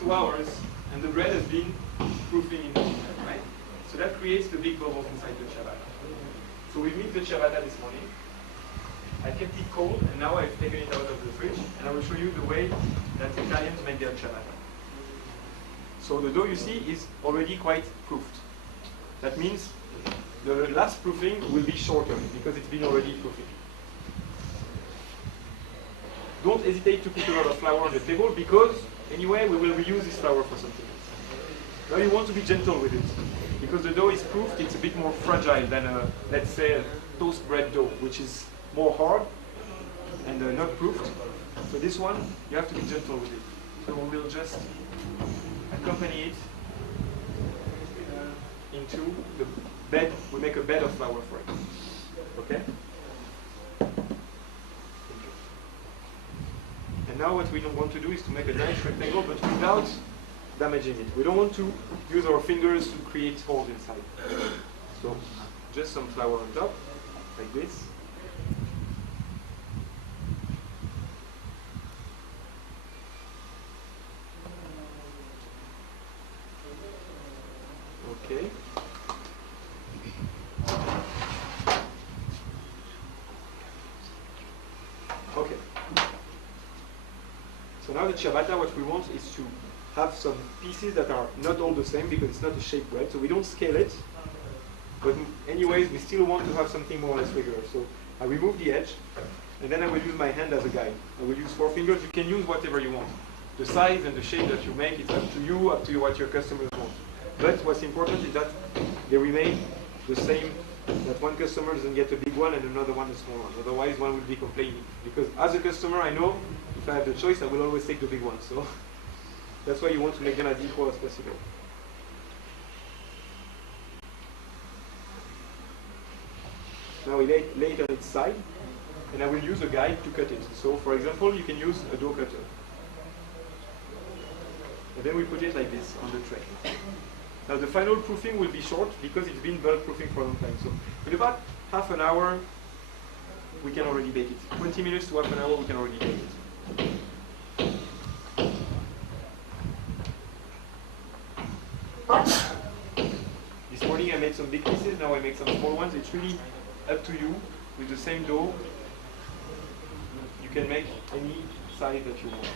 2 hours, and the bread has been proofing in the meantime, right? So that creates the big bubbles inside the ciabatta. So we mixed the ciabatta this morning. I kept it cold, and now I've taken it out of the fridge, and I will show you the way that Italians make their ciabatta. So the dough you see is already quite proofed. That means the last proofing will be shorter because it's been already proofing. Don't hesitate to put a lot of flour on the table because anyway we will reuse this flour for something else. Now you want to be gentle with it because the dough is proofed, it's a bit more fragile than let's say a toast bread dough, which is more hard and not proofed. So this one you have to be gentle with it. So we'll just accompany it into the bed. We make a bed of flour for it. Okay? And now what we don't want to do is to make a nice rectangle, but without damaging it. We don't want to use our fingers to create holes inside. So just some flour on top, like this. Okay. Okay. So now the ciabatta, what we want is to have some pieces that are not all the same because it's not a shaped bread. So we don't scale it. But anyways, we still want to have something more or less regular. So I remove the edge, and then I will use my hand as a guide. I will use 4 fingers. You can use whatever you want. The size and the shape that you make, it's up to you what your customers want. But what's important is that they remain the same, that one customer doesn't get a big one and another one a small one. Otherwise, one will be complaining. Because as a customer, I know if I have the choice, I will always take the big one. So that's why you want to make them as equal as possible. Now we lay it on its side, and I will use a guide to cut it. So for example, you can use a dough cutter. And then we put it like this on the tray. Now the final proofing will be short because it's been bulk proofing for a long time. So in about half an hour, we can already bake it. 20 minutes to half an hour, we can already bake it. This morning I made some big pieces, now I make some small ones. It's really up to you. With the same dough, you can make any size that you want.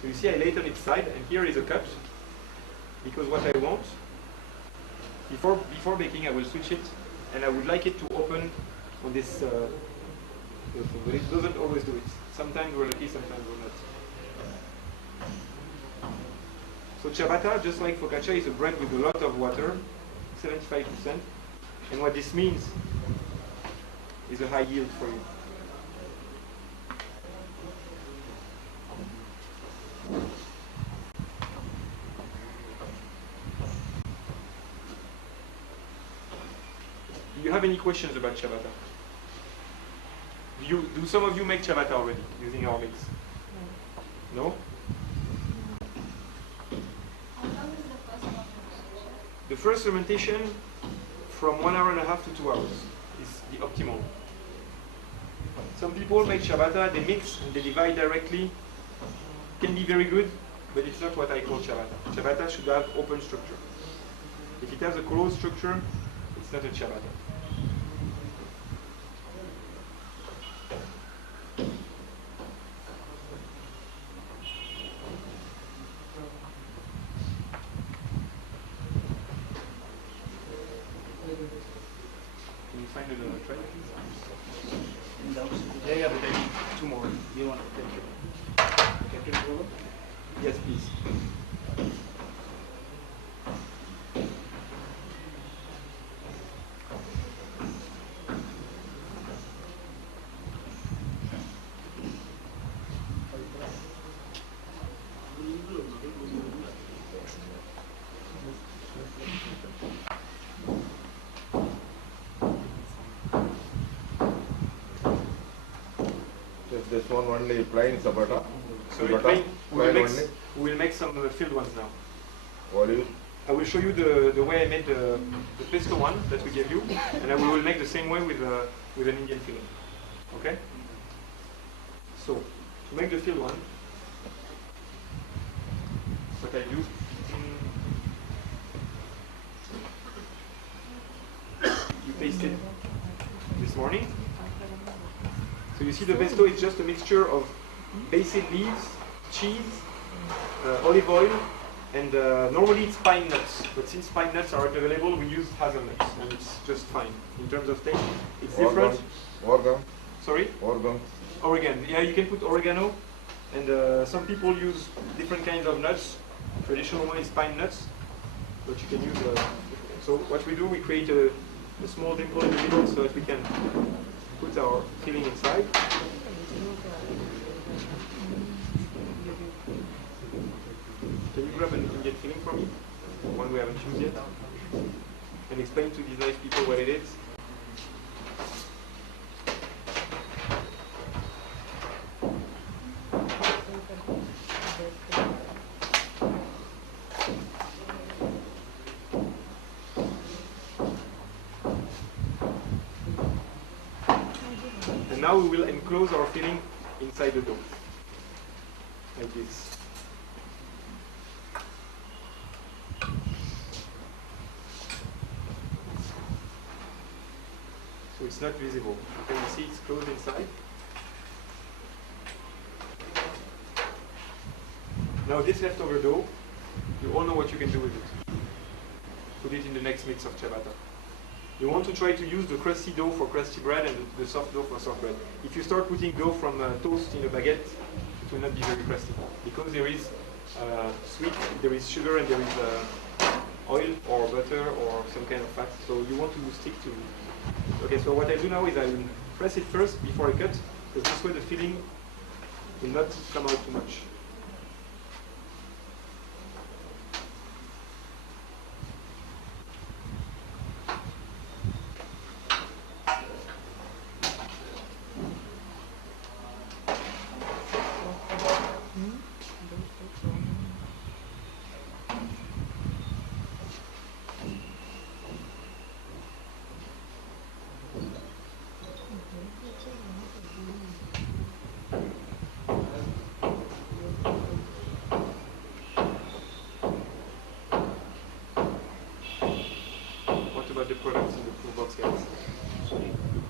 So you see I lay it on its side, and here is a cut, because what I want, before baking I will switch it, and I would like it to open on this but it doesn't always do it. Sometimes we're lucky, sometimes we're not. So ciabatta, just like focaccia, is a bread with a lot of water, 75%. And what this means is a high yield for you. Do you have any questions about ciabatta? Do some of you make ciabatta already using our mix? No? The first fermentation from 1 hour and a half to 2 hours is the optimal. Some people make ciabatta, they mix and they divide directly. Can be very good, but it's not what I call ciabatta. Ciabatta should have open structure. If it has a closed structure, it's not a ciabatta. Can you find another tray, please? Yeah, but I need 2 more. Do you want to take it over? Yes, please. This one only plain ciabatta. So we will make some filled ones now. Olive. I will show you the way I made the pesto one that we gave you, and we will make the same way with an Indian filling. Okay? So, to make the fill one, what I do, you tasted this morning. So you see the pesto is just a mixture of basil leaves, cheese, olive oil, and normally it's pine nuts. But since pine nuts are available, we use hazelnuts, and it's just fine. In terms of taste, it's different. Oregano. Sorry? Oregano. Oregano. Yeah, you can put oregano, and some people use different kinds of nuts. Traditional one is pine nuts, but you can use. So what we do, we create a small dimple in the middle so that we can put our filling inside. Can you grab an Indian filling for me? One we haven't used yet. And explain to these nice people what it is. And now we will enclose our filling inside the dough, like this. So it's not visible. You can see it's closed inside. Now this leftover dough, you all know what you can do with it. Put it in the next mix of ciabatta. You want to try to use the crusty dough for crusty bread and the soft dough for soft bread. If you start putting dough from toast in a baguette, it will not be very crusty because there is sweet, there is sugar, and there is oil or butter or some kind of fat. So you want to stick to. Okay, so what I do now is I will press it first before I cut, because this way the filling will not come out too much.